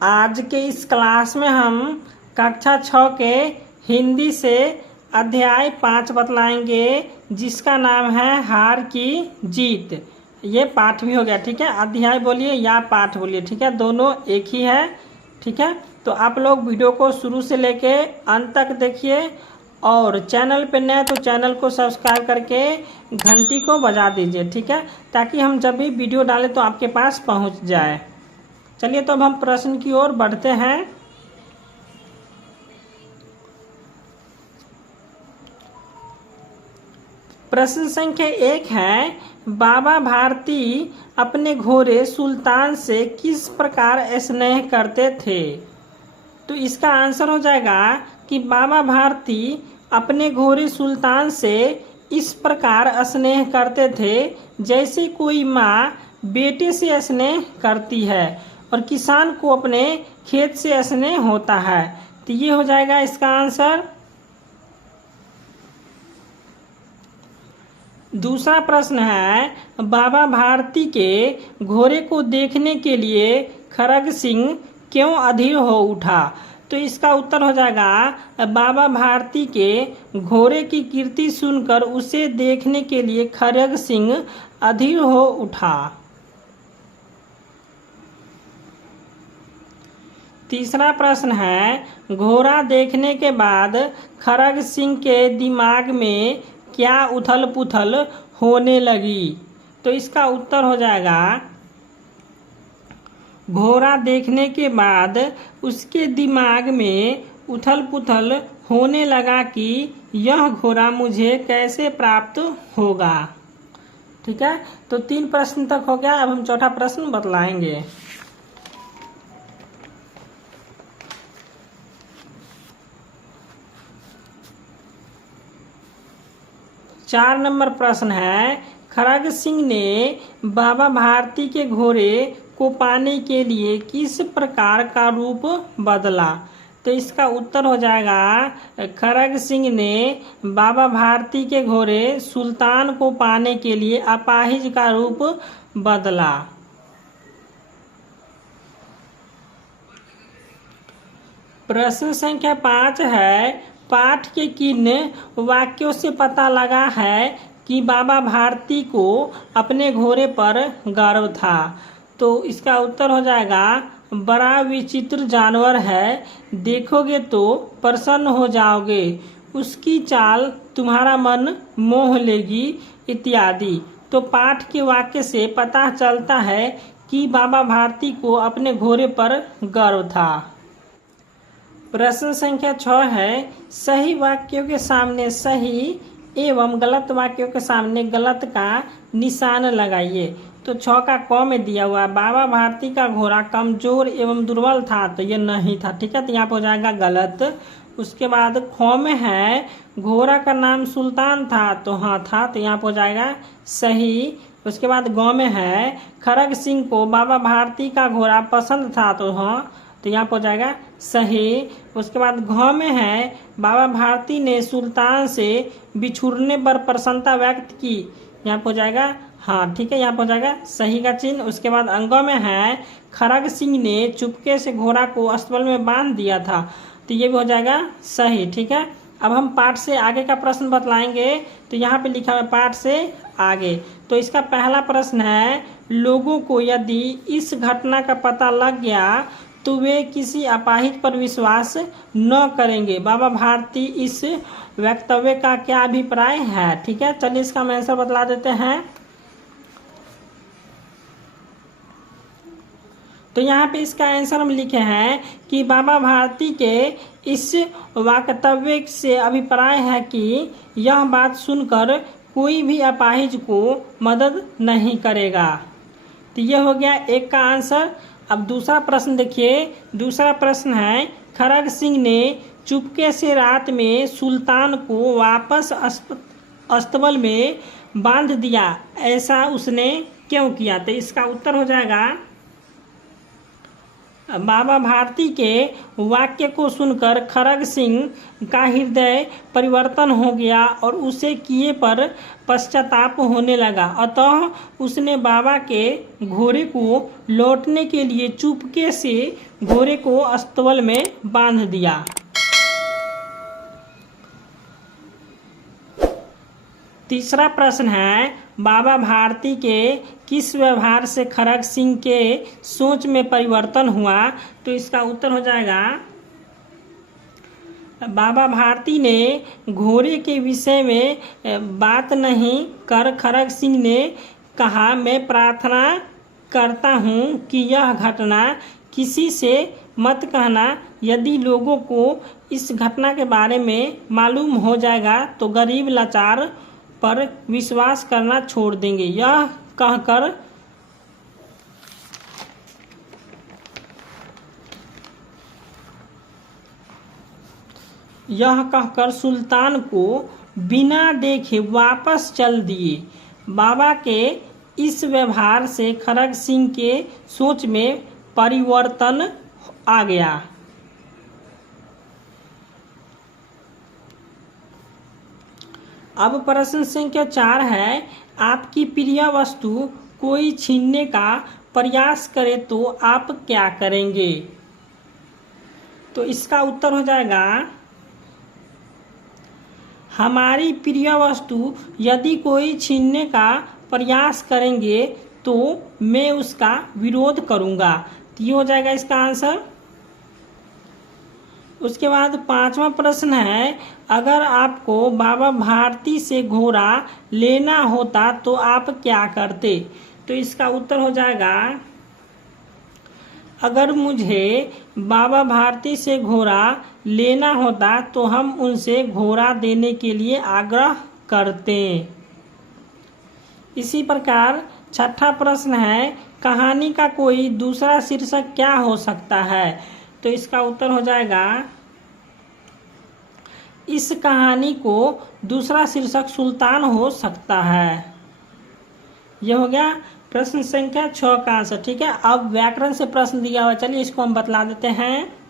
आज के इस क्लास में हम कक्षा 6 के हिंदी से अध्याय 5 बतलाएंगे, जिसका नाम है हार की जीत। ये पाठ भी हो गया, ठीक है। अध्याय बोलिए या पाठ बोलिए, ठीक है, दोनों एक ही है, ठीक है। तो आप लोग वीडियो को शुरू से लेके अंत तक देखिए, और चैनल पे नए तो चैनल को सब्सक्राइब करके घंटी को बजा दीजिए, ठीक है, ताकि हम जब भी वीडियो डालें तो आपके पास पहुंच जाए। चलिए तो अब हम प्रश्न की ओर बढ़ते हैं। प्रश्न संख्या 1 है, बाबा भारती अपने घोड़े सुल्तान से किस प्रकार स्नेह करते थे। तो इसका आंसर हो जाएगा कि बाबा भारती अपने घोड़े सुल्तान से इस प्रकार स्नेह करते थे जैसे कोई माँ बेटे से स्नेह करती है और किसान को अपने खेत से स्नेह होता है। तो ये हो जाएगा इसका आंसर। दूसरा प्रश्न है, बाबा भारती के घोड़े को देखने के लिए खरग सिंह क्यों अधीर हो उठा। तो इसका उत्तर हो जाएगा, बाबा भारती के घोड़े की कीर्ति सुनकर उसे देखने के लिए खरग सिंह अधीर हो उठा। तीसरा प्रश्न है, घोड़ा देखने के बाद खरग सिंह के दिमाग में क्या उथल पुथल होने लगी। तो इसका उत्तर हो जाएगा, घोड़ा देखने के बाद उसके दिमाग में उथल पुथल होने लगा कि यह घोड़ा मुझे कैसे प्राप्त होगा। ठीक है, तो 3 प्रश्न तक हो गया। अब हम चौथा प्रश्न बतलाएंगे। चार नंबर प्रश्न है, खरग सिंह ने बाबा भारती के घोड़े को पाने के लिए किस प्रकार का रूप बदला। तो इसका उत्तर हो जाएगा, खरग सिंह ने बाबा भारती के घोड़े सुल्तान को पाने के लिए अपाहिज का रूप बदला। प्रश्न संख्या 5 है, पाठ के किन वाक्यों से पता लगा है कि बाबा भारती को अपने घोड़े पर गर्व था। तो इसका उत्तर हो जाएगा, बड़ा विचित्र जानवर है, देखोगे तो प्रसन्न हो जाओगे, उसकी चाल तुम्हारा मन मोह लेगी इत्यादि। तो पाठ के वाक्य से पता चलता है कि बाबा भारती को अपने घोड़े पर गर्व था। प्रश्न संख्या 6 है, सही वाक्यों के सामने सही एवं गलत वाक्यों के सामने गलत का निशान लगाइए। तो 6 का क में दिया हुआ, बाबा भारती का घोड़ा कमजोर एवं दुर्बल था, तो ये नहीं था, ठीक है, तो यहाँ पर हो जाएगा गलत। उसके बाद ख में है, घोड़ा का नाम सुल्तान था, तो हाँ था, तो यहाँ पर हो जाएगा सही। उसके बाद ग में है, खरग सिंह को बाबा भारती का घोड़ा पसंद था, तो हाँ, तो यहाँ पर हो जाएगा सही। उसके बाद घ में है, बाबा भारती ने सुल्तान से बिछुड़ने पर प्रसन्नता व्यक्त की, यहाँ पर हो जाएगा हाँ, ठीक है, यहाँ पर हो जाएगा सही का चिन्ह। उसके बाद अंग में है, खरग सिंह ने चुपके से घोड़ा को अस्तबल में बांध दिया था, तो ये भी हो जाएगा सही, ठीक है। अब हम पाठ से आगे का प्रश्न बतलाएंगे। तो यहाँ पे लिखा हुआ है पाठ से आगे। तो इसका पहला प्रश्न है, लोगों को यदि इस घटना का पता लग गया तो वे किसी अपाहिज पर विश्वास न करेंगे। बाबा भारती इस वक्तव्य का क्या अभिप्राय है। ठीक है, चलिए इसका हम आंसर बतला देते हैं। तो यहाँ पे इसका आंसर हम लिखे हैं कि बाबा भारती के इस वक्तव्य से अभिप्राय है कि यह बात सुनकर कोई भी अपाहिज को मदद नहीं करेगा। तो यह हो गया एक का आंसर। अब दूसरा प्रश्न देखिए। दूसरा प्रश्न है, खरग सिंह ने चुपके से रात में सुल्तान को वापस अस्तबल में बांध दिया, ऐसा उसने क्यों किया। तो इसका उत्तर हो जाएगा, बाबा भारती के वाक्य को सुनकर खरग सिंह का हृदय परिवर्तन हो गया और उसे किए पर पश्चाताप होने लगा। अतः उसने बाबा के घोड़े को लौटने के लिए चुपके से घोड़े को अस्तबल में बांध दिया। तीसरा प्रश्न है, बाबा भारती के किस व्यवहार से खरग सिंह के सोच में परिवर्तन हुआ? तो इसका उत्तर हो जाएगा, बाबा भारती ने घोड़े के विषय में बात नहीं कर खरग सिंह ने कहा, मैं प्रार्थना करता हूँ कि यह घटना किसी से मत कहना। यदि लोगों को इस घटना के बारे में मालूम हो जाएगा तो गरीब लाचार पर विश्वास करना छोड़ देंगे। यह कहकर सुल्तान को बिना देखे वापस चल दिए। बाबा के इस व्यवहार से खरग सिंह के सोच में परिवर्तन आ गया। अब प्रश्न संख्या 4 है, आपकी प्रिय वस्तु कोई छीनने का प्रयास करे तो आप क्या करेंगे? तो इसका उत्तर हो जाएगा, हमारी प्रिय वस्तु यदि कोई छीनने का प्रयास करेंगे तो मैं उसका विरोध करूंगा। तो ये हो जाएगा इसका आंसर। उसके बाद 5वां प्रश्न है, अगर आपको बाबा भारती से घोड़ा लेना होता तो आप क्या करते? तो इसका उत्तर हो जाएगा, अगर मुझे बाबा भारती से घोड़ा लेना होता तो हम उनसे घोड़ा देने के लिए आग्रह करते। इसी प्रकार 6ठा प्रश्न है, कहानी का कोई दूसरा शीर्षक क्या हो सकता है? तो इसका उत्तर हो जाएगा, इस कहानी को दूसरा शीर्षक सुल्तान हो सकता है। यह हो गया प्रश्न संख्या 6 का आंसर। ठीक है, अब व्याकरण से प्रश्न दिया हुआ, चलिए इसको हम बतला देते हैं।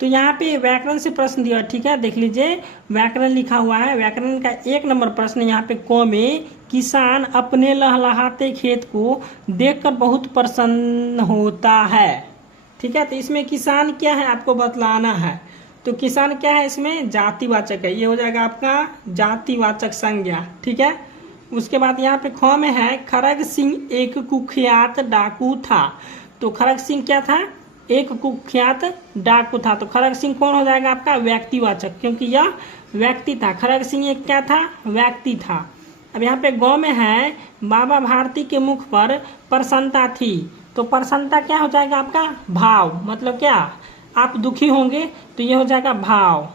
तो यहाँ पे व्याकरण से प्रश्न दिया, ठीक है, देख लीजिए व्याकरण लिखा हुआ है। व्याकरण का 1 नंबर प्रश्न यहाँ पे क में, किसान अपने लहलहाते खेत को देखकर बहुत प्रसन्न होता है। ठीक है, तो इसमें किसान क्या है आपको बतलाना है। तो किसान क्या है, इसमें जातिवाचक है, ये हो जाएगा आपका जातिवाचक संज्ञा। ठीक है, उसके बाद यहाँ पे ख में है, खरग सिंह एक कुख्यात डाकू था। तो खरग सिंह क्या था, एक कुख्यात डाकू था। तो खरग सिंह कौन हो जाएगा आपका, व्यक्तिवाचक, क्योंकि यह व्यक्ति था। खरग सिंह एक क्या था, व्यक्ति था। अब यहाँ पे गौ में है, बाबा भारती के मुख पर प्रसन्नता थी। तो प्रसन्नता क्या हो जाएगा आपका, भाव, मतलब क्या, आप दुखी होंगे तो ये हो जाएगा भाव,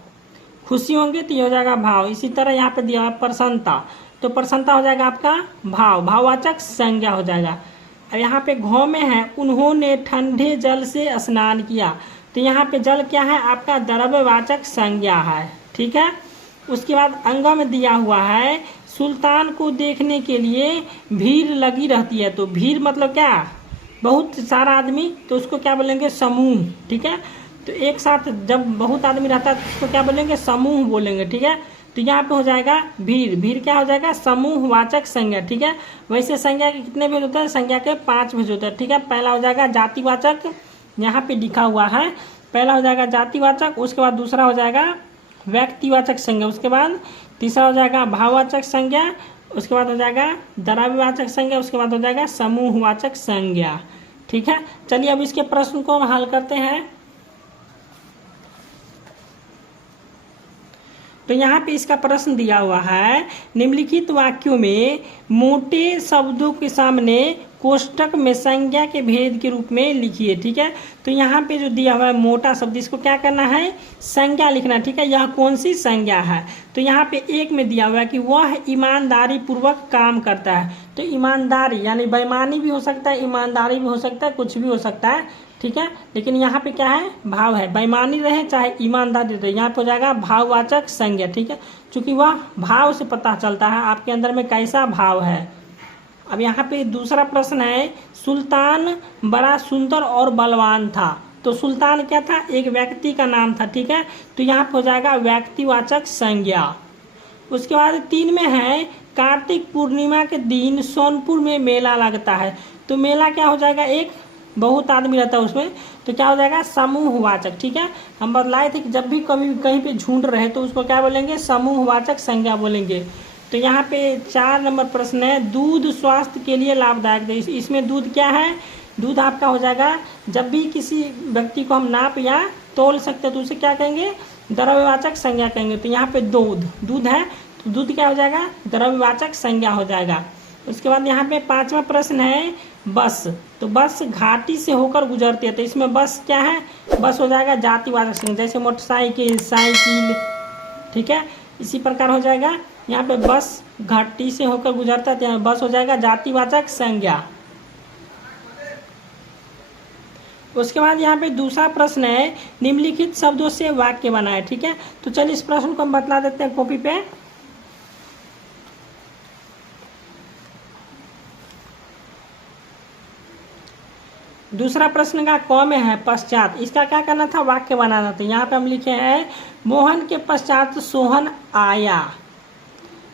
खुशी होंगे तो ये हो जाएगा भाव। इसी तरह यहाँ पे दिया प्रसन्नता, तो प्रसन्नता हो जाएगा आपका भाव, भाववाचक संज्ञा हो जाएगा। अब यहाँ पे घ में है, उन्होंने ठंडे जल से स्नान किया। तो यहाँ पे जल क्या है आपका, द्रव्यवाचक संज्ञा है। ठीक है, उसके बाद अंग में दिया हुआ है, सुल्तान को देखने के लिए भीड़ लगी रहती है। तो भीड़ मतलब क्या, बहुत सारा आदमी, तो उसको क्या बोलेंगे, समूह। ठीक है, तो एक साथ जब बहुत आदमी रहता है तो उसको क्या बोलेंगे, समूह बोलेंगे। ठीक है, तो यहाँ पे हो जाएगा भीड़, भीड़ क्या हो जाएगा, समूहवाचक संज्ञा। ठीक है, वैसे संज्ञा के कितने भेद होते हैं, संज्ञा के 5 भेद होते हैं। ठीक है, पहला हो जाएगा जातिवाचक, यहाँ पे लिखा हुआ है, पहला हो जाएगा जातिवाचक, उसके बाद दूसरा हो जाएगा व्यक्तिवाचक संज्ञा, उसके बाद तीसरा हो जाएगा भाववाचक संज्ञा, उसके बाद हो जाएगा द्रव्यवाचक संज्ञा, उसके बाद हो जाएगा समूहवाचक संज्ञा। ठीक है, चलिए अब इसके प्रश्न को हम हल करते हैं। तो यहाँ पे इसका प्रश्न दिया हुआ है, निम्नलिखित वाक्यों में मोटे शब्दों के सामने कोष्टक में संज्ञा के भेद के रूप में लिखिए। ठीक है, तो यहाँ पे जो दिया हुआ है मोटा शब्द, इसको क्या करना है, संज्ञा लिखना। ठीक है, यह कौन सी संज्ञा है, तो यहाँ पे 1 में दिया हुआ है कि वह ईमानदारी पूर्वक काम करता है। तो ईमानदारी यानी बेईमानी भी हो सकता है, ईमानदारी भी हो सकता है, कुछ भी हो सकता है। ठीक है, लेकिन यहाँ पे क्या है, भाव है, बेईमानी रहे चाहे ईमानदारी रहे, यहाँ पे हो जाएगा भाववाचक संज्ञा। ठीक है, चूंकि वह भाव से पता चलता है आपके अंदर में कैसा भाव है। अब यहाँ पे दूसरा प्रश्न है, सुल्तान बड़ा सुंदर और बलवान था। तो सुल्तान क्या था? एक व्यक्ति का नाम था, ठीक है। तो यहाँ पे हो जाएगा व्यक्तिवाचक संज्ञा। उसके बाद 3 में है, कार्तिक पूर्णिमा के दिन सोनपुर में मेला लगता है। तो मेला क्या हो जाएगा? एक बहुत आदमी रहता है उसमें, तो क्या हो जाएगा? समूहवाचक, ठीक है। हम बतलाए थे कि जब भी कभी कहीं पे झुंड रहे तो उसको क्या बोलेंगे? समूहवाचक संज्ञा बोलेंगे। तो यहाँ पे 4 नंबर प्रश्न है, दूध स्वास्थ्य के लिए लाभदायक है। इसमें दूध क्या है? दूध आपका हो जाएगा, जब भी किसी व्यक्ति को हम नाप या तोल सकते हैं तो उसे क्या कहेंगे? द्रव्यवाचक संज्ञा कहेंगे। तो यहाँ पे दूध है, तो दूध क्या हो जाएगा? द्रव्यवाचक संज्ञा हो जाएगा। उसके बाद यहाँ पे 5वां प्रश्न है, बस। तो बस घाटी से होकर गुजरती है। तो इसमें बस क्या है? बस हो जाएगा जातिवाचक संज्ञा, जैसे मोटरसाइकिल, साइकिल, ठीक है। इसी प्रकार हो जाएगा यहाँ पे बस घाटी से होकर गुजरता है, तो यहाँ बस हो जाएगा जातिवाचक संज्ञा। उसके बाद यहाँ पे दूसरा प्रश्न है, निम्नलिखित शब्दों से वाक्य बनाए, ठीक है। तो चलिए इस प्रश्न को हम बतला देते हैं कॉपी पे। दूसरा प्रश्न का क में है पश्चात, इसका क्या करना था? वाक्य बनाना था। यहाँ पे हम लिखे हैं, मोहन के पश्चात सोहन आया।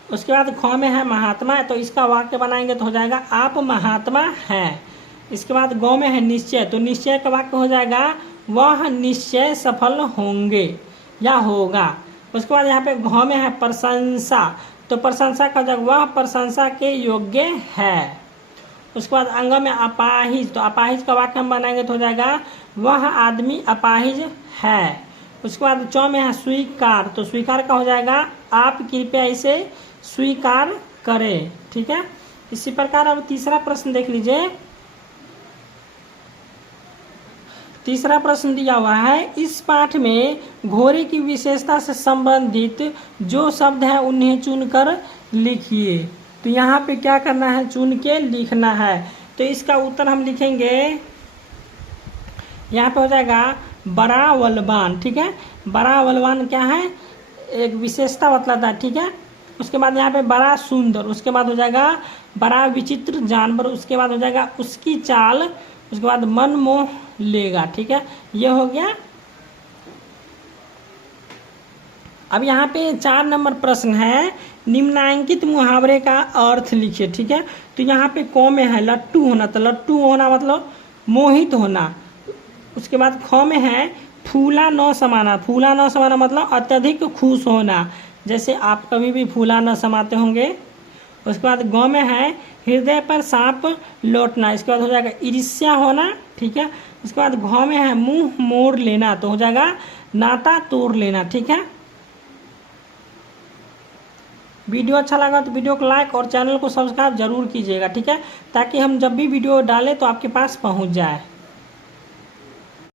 उसके बाद ख में है महात्मा, तो इसका वाक्य बनाएंगे तो हो जाएगा, आप महात्मा हैं। इसके बाद गौ में है निश्चय, तो निश्चय का वाक्य हो जाएगा, वह निश्चय सफल होंगे या होगा। उसके बाद यहाँ पे घ में है प्रशंसा, तो प्रशंसा का जगह वह प्रशंसा के योग्य है। उसके बाद अंग में अपाहिज, तो अपाहिज का वाक्य हम बनाएंगे तो हो जाएगा, वह आदमी अपाहिज है। उसके बाद च में है स्वीकार, तो स्वीकार का हो जाएगा, आप कृपया इसे स्वीकार करें, ठीक है। इसी प्रकार अब तीसरा प्रश्न देख लीजिए। तीसरा प्रश्न दिया हुआ है, इस पाठ में घोड़े की विशेषता से संबंधित जो शब्द है उन्हें चुनकर लिखिए। तो यहाँ पे क्या करना है? चुन के लिखना है। तो इसका उत्तर हम लिखेंगे, यहाँ पे हो जाएगा बड़ा बलवान, ठीक है। बड़ा बलवान क्या है? एक विशेषता बतलाता है, ठीक है। उसके बाद यहाँ पे बड़ा सुंदर, उसके बाद हो जाएगा बड़ा विचित्र जानवर, उसके बाद हो जाएगा उसकी चाल, उसके बाद मन मोह लेगा, ठीक है। ये हो गया। अब यहाँ पे 4 नंबर प्रश्न है, निम्नांकित मुहावरे का अर्थ लिखिए, ठीक है। तो यहाँ पे क में है लट्टू होना, तो लट्टू होना मतलब मोहित होना। उसके बाद ख में है फूला न समाना, फूला न समाना मतलब अत्यधिक खुश होना, जैसे आप कभी भी फूला न समाते होंगे। उसके बाद ग में है हृदय पर सांप लौटना, इसके बाद हो जाएगा ईर्ष्या होना, ठीक है। उसके बाद घ में है मुंह मोड़ लेना, तो हो जाएगा नाता तोड़ लेना, ठीक है। वीडियो अच्छा लगा तो वीडियो को लाइक और चैनल को सब्सक्राइब जरूर कीजिएगा, ठीक है, ताकि हम जब भी वीडियो डालें तो आपके पास पहुंच जाए।